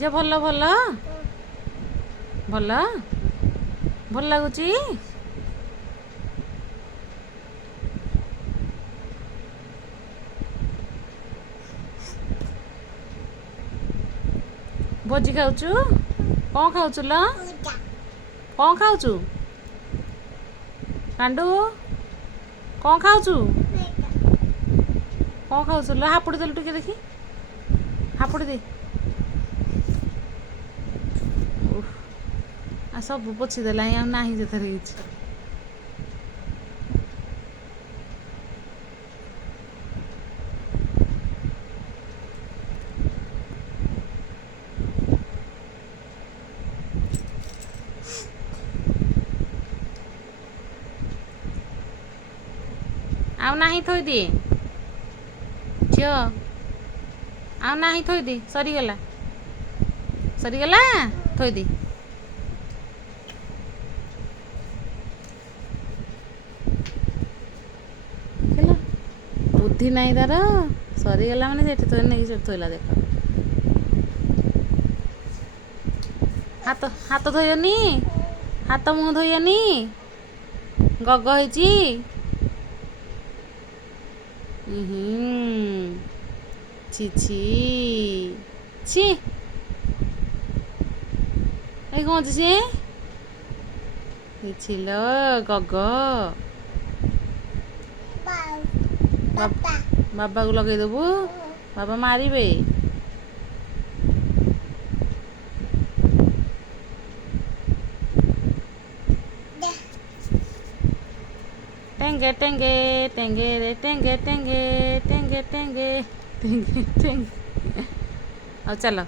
ଯେ ଭଲ ଭଲ ଭଲ ଭଲ ଲାଗୁଛି। ଭୋଜି ଖାଉଛୁ? କ'ଣ ଖାଉଛୁ ଲୋ? କ'ଣ ଖାଉଛୁ? କାଣ୍ଡୁ କ'ଣ ଖାଉଛୁ? କ'ଣ ଖାଉଛୁ ଲୋ? ହାପୁଡ଼ି ଦେଲୁ ଟିକେ ଦେଖି, ହାପୁଡ଼ି ଦେ। ଆଉ ସବୁ ପୋଛିଦେଲା, ଆଉ ନାହିଁ ସେଥିରେ କିଛି। ଆଉ ନାହିଁ ଥୋଇଦିଏ ଝିଅ, ଆଉ ନାହିଁ ଥୋଇଦେ, ସରିଗଲା ସରିଗଲା, ଥୋଇଦେ। ହେଲା, ବୁଦ୍ଧି ନାହିଁ ତାର, ସରିଗଲା ମାନେ ସେଠି ଥୋଇ ନେଇକି ସେଠି ଥୋଇଲା। ଦେଖ, ହାତ ହାତ ଧୋଇବନି, ହାତ ମୁହଁ ଧୋଇବନି, ଗଗ ହେଇଛି। ଛି ଛି ଛି, ଏଇ କ'ଣ ଅଛି ସିଏ? କିଛି ଲୋ ଗଗ, ବାବାକୁ ଲଗେଇଦେବୁ, ବାବା ମାରିବେ। टेंगे टेंगे टेंगे रे टेंगे टेंगे टेंगे टेंगे टेंगे टेंगे। ଆଉ ଚାଲ।